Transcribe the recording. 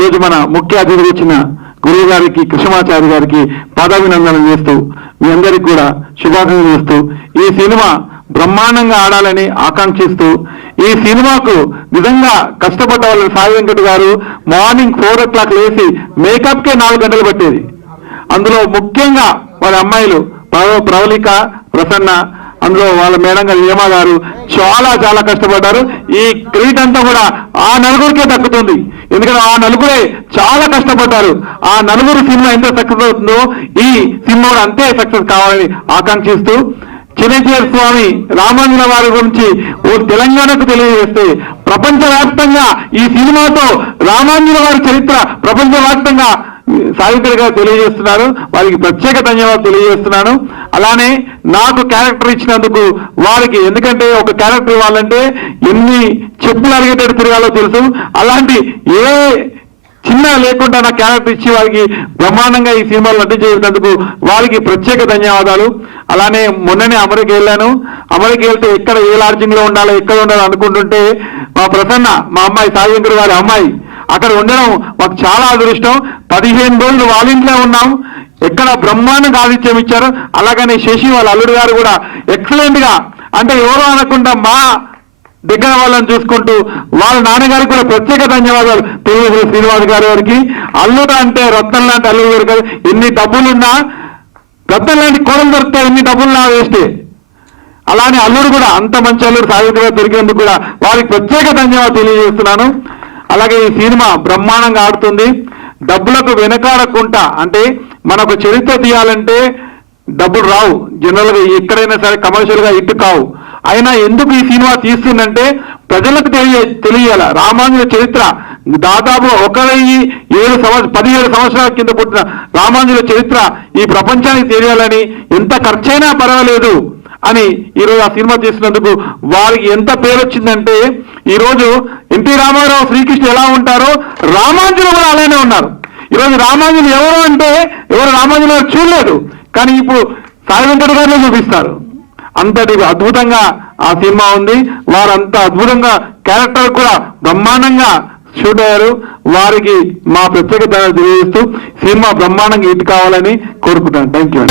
ఈరోజు మన ముఖ్య అతిథి వచ్చిన గురువు గారికి కృష్ణమాచారి గారికి పాదాభినందనలు చేస్తూ మీ అందరికీ కూడా శుభాకాంక్షలు చేస్తూ ఈ సినిమా బ్రహ్మాండంగా ఆడాలని ఆకాంక్షిస్తూ ఈ సినిమాకు నిజంగా కష్టపడ్డ వాళ్ళు సాయి వెంకట్ గారు మార్నింగ్ 4 o'clock లేచి మేకప్కే 4 గంటలు పట్టేది. అందులో ముఖ్యంగా వాళ్ళ అమ్మాయిలు ప్రవళిక, ప్రసన్న, అందులో వాళ్ళ మేడం గారు హేమ గారు చాలా చాలా కష్టపడ్డారు. ఈ క్రెడిట్ అంతా కూడా ఆ నలుగురికే దక్కుతుంది. ఎందుకంటే ఆ నలుగురే చాలా కష్టపడ్డారు. ఆ నలుగురు సినిమా ఎంత సక్సెస్ అవుతుందో ఈ సినిమా కూడా అంతే సక్సెస్ కావాలని ఆకాంక్షిస్తూ చిరంజీవి స్వామి రామాంజన వారి గురించి ఓ తెలంగాణకు తెలియజేస్తే ప్రపంచవ్యాప్తంగా ఈ సినిమాతో రామాంజన వారి చరిత్ర ప్రపంచవ్యాప్తంగా సావిత్రి గారు తెలియజేస్తున్నారు. వారికి ప్రత్యేక ధన్యవాదాలు తెలియజేస్తున్నాను. అలానే నాకు క్యారెక్టర్ ఇచ్చినందుకు వారికి, ఎందుకంటే ఒక క్యారెక్టర్ ఇవ్వాలంటే ఎన్ని చెప్పులు అరిగేటట్టు తిరగాలో తెలుసు. అలాంటి ఏ చిన్న లేకుండా నా క్యారెక్టర్ ఇచ్చి వారికి బ్రహ్మాండంగా ఈ సినిమాలో నటించేందుకు వారికి ప్రత్యేక ధన్యవాదాలు. అలానే మొన్ననే అమెరికా వెళ్ళాను. అమెరికా వెళ్తే ఎక్కడ ఏ లాడ్జింగ్ లో ఉండాలో ఎక్కడ ఉండాలో అనుకుంటుంటే మా ప్రసన్న, మా అమ్మాయి సాయి వెంకట్ గారి అమ్మాయి, అక్కడ ఉండడం మాకు చాలా అదృష్టం. 15 రోజులు వాళ్ళ ఇంట్లో ఉన్నాం. ఎక్కడ బ్రహ్మాండంగా ఆతిథ్యం ఇచ్చారు. అలాగనే శశి వాళ్ళ అల్లుడు గారు కూడా ఎక్సలెంట్ గా, అంటే ఎవరో అనకుండా మా దగ్గర వాళ్ళని చూసుకుంటూ వాళ్ళ నాన్నగారికి కూడా ప్రత్యేక ధన్యవాదాలు తెలియజేసిన శ్రీనివాస్ గారి వారికి. అల్లుడు అంటే రత్నం లాంటి అల్లుడు గారు కదా, ఎన్ని డబ్బులున్నా రత్నం లాంటి కోడలు దొరికితే ఎన్ని డబ్బులున్నా వేస్తే, అలానే అల్లుడు కూడా అంత మంచి అల్లుడు సావిత్రిగా దొరికినందుకు కూడా వారికి ప్రత్యేక ధన్యవాదాలు తెలియజేస్తున్నాను. అలాగే ఈ సినిమా బ్రహ్మాండంగా ఆడుతుంది. డబ్బులకు వెనకాడకుండా, అంటే మనకు చరిత్ర తీయాలంటే డబ్బులు రావు, జనరల్గా ఎక్కడైనా సరే కమర్షియల్ గా ఇటు కావు. అయినా ఎందుకు ఈ సినిమా తీస్తుందంటే ప్రజలకు తెలియాల రామాంజన చరిత్ర. దాదాపు 17 సంవత్సరాల కింద పుట్టిన రామాంజన చరిత్ర ఈ ప్రపంచానికి తెలియాలని, ఎంత ఖర్చైనా పర్వాలేదు అని ఈరోజు ఆ సినిమా తీసినందుకు వారికి ఎంత పేరు వచ్చిందంటే, ఈరోజు ఎన్టీ రామారావు, శ్రీకృష్ణ ఎలా ఉంటారో రామాంజనులు కూడా అలానే ఉన్నారు. ఈరోజు రామాంజనులు ఎవరు అంటే ఎవరు రామాంజనులు చూడలేదు, కానీ ఇప్పుడు సాయి వెంకట గారిలో చూపిస్తారు. అంతటి అద్భుతంగా ఆ సినిమా ఉంది. వారంత అద్భుతంగా క్యారెక్టర్ కూడా బ్రహ్మాండంగా షూట్ అయ్యారు. వారికి మా ప్రత్యేక ధన్యవాదాలు తెలియజేస్తూ సినిమా బ్రహ్మాండంగా హిట్ కావాలని కోరుకుంటాను. Thank you.